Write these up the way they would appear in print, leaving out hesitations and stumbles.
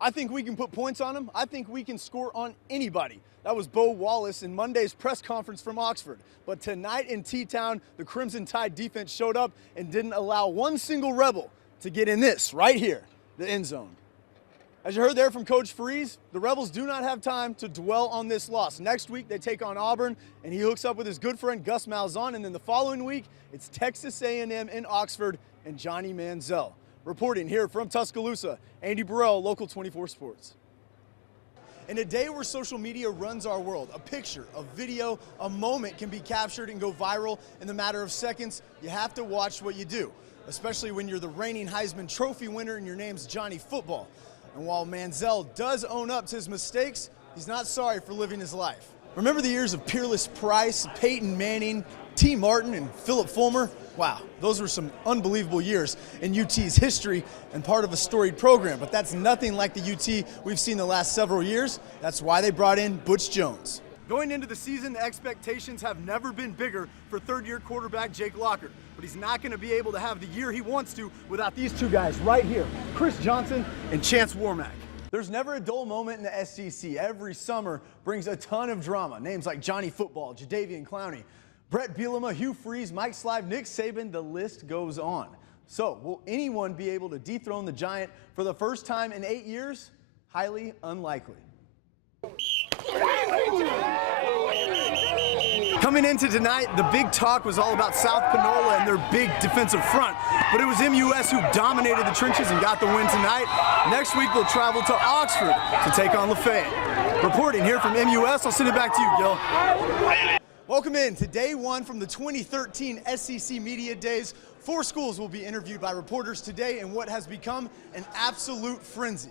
I think we can put points on them. I think we can score on anybody. That was Bo Wallace in Monday's press conference from Oxford. But tonight in T-Town, the Crimson Tide defense showed up and didn't allow one single Rebel to get in this right here, the end zone. As you heard there from Coach Freeze, the Rebels do not have time to dwell on this loss. Next week, they take on Auburn, and he hooks up with his good friend Gus Malzahn, and then the following week, it's Texas A&M in Oxford and Johnny Manziel. Reporting here from Tuscaloosa, Andy Burrell, Local 24 Sports. In a day where social media runs our world, a picture, a video, a moment can be captured and go viral in the matter of seconds. You have to watch what you do, especially when you're the reigning Heisman Trophy winner and your name's Johnny Football. And while Manziel does own up to his mistakes, he's not sorry for living his life. Remember the years of Peerless Price, Peyton Manning, T. Martin, and Philip Fulmer? Wow, those were some unbelievable years in UT's history and part of a storied program, but that's nothing like the UT we've seen the last several years. That's why they brought in Butch Jones. Going into the season, the expectations have never been bigger for third-year quarterback Jake Locker, but he's not going to be able to have the year he wants to without these two guys right here, Chris Johnson and Chance Warmack. There's never a dull moment in the SEC. Every summer brings a ton of drama. Names like Johnny Football, Jadeveon Clowney, Brett Bielema, Hugh Freeze, Mike Slive, Nick Saban, the list goes on. So, will anyone be able to dethrone the Giant for the first time in 8 years? Highly unlikely. Coming into tonight, the big talk was all about South Panola and their big defensive front, but it was MUS who dominated the trenches and got the win tonight. Next week, they'll travel to Oxford to take on Lafayette. Reporting here from MUS, I'll send it back to you, Gil. Welcome in to day one from the 2013 SEC Media Days. 4 schools will be interviewed by reporters today in what has become an absolute frenzy.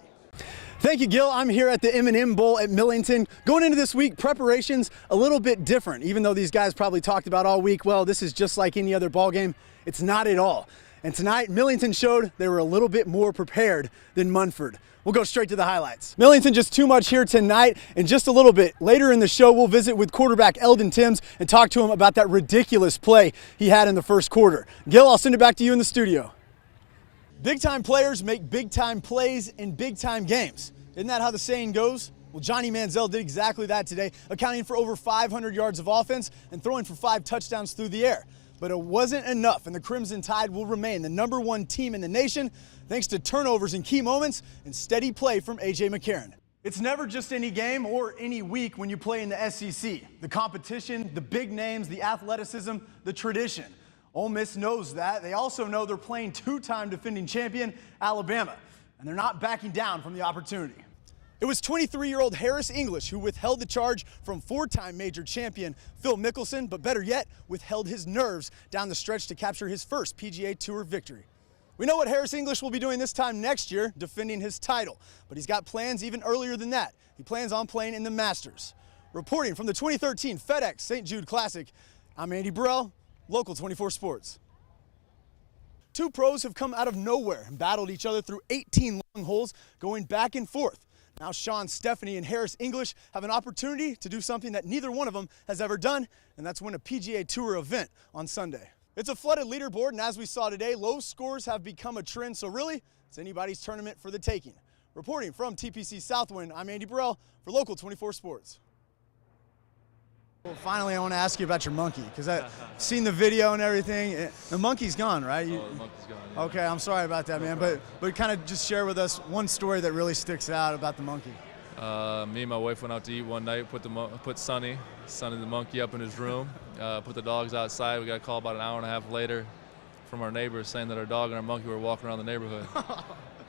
Thank you, Gil. I'm here at the M&M Bowl at Millington. Going into this week, preparation's a little bit different. Even though these guys probably talked about all week, well, this is just like any other ball game. It's not at all. And tonight, Millington showed they were a little bit more prepared than Munford. We'll go straight to the highlights. Millington just too much here tonight. In just a little bit, later in the show, we'll visit with quarterback Eldon Timms and talk to him about that ridiculous play he had in the first quarter. Gil, I'll send it back to you in the studio. Big-time players make big-time plays in big-time games. Isn't that how the saying goes? Well, Johnny Manziel did exactly that today, accounting for over 500 yards of offense and throwing for 5 touchdowns through the air. But it wasn't enough, and the Crimson Tide will remain the #1 team in the nation thanks to turnovers in key moments and steady play from A.J. McCarron. It's never just any game or any week when you play in the SEC. The competition, the big names, the athleticism, the tradition. Ole Miss knows that. They also know they're playing 2-time defending champion Alabama, and they're not backing down from the opportunity. It was 23-year-old Harris English who withheld the charge from 4-time major champion Phil Mickelson, but better yet, withheld his nerves down the stretch to capture his first PGA Tour victory. We know what Harris English will be doing this time next year, defending his title, but he's got plans even earlier than that. He plans on playing in the Masters. Reporting from the 2013 FedEx St. Jude Classic, I'm Andy Burrell, Local 24 Sports. 2 pros have come out of nowhere and battled each other through 18 long holes, going back and forth. Now Sean Stephanie and Harris English have an opportunity to do something that neither one of them has ever done, and that's win a PGA Tour event on Sunday. It's a flooded leaderboard, and as we saw today, low scores have become a trend, so really, it's anybody's tournament for the taking. Reporting from TPC Southwind, I'm Andy Burrell for Local 24 Sports. Well, finally, I want to ask you about your monkey, because I've seen the video and everything. The monkey's gone, right? The monkey's gone, yeah. Okay, I'm sorry about that, man, but kind of just share with us one story that really sticks out about the monkey. Me and my wife went out to eat one night, put Sonny the monkey up in his room, put the dogs outside. We got a call about an hour and a half later from our neighbors saying that our dog and our monkey were walking around the neighborhood.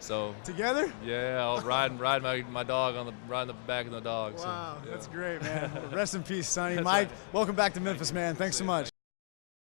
So together? Yeah, I was riding my dog riding the back of the dog. Wow, so, yeah. That's great, man. Rest in peace, Sonny. Mike, welcome back to Memphis, man. Thanks so much.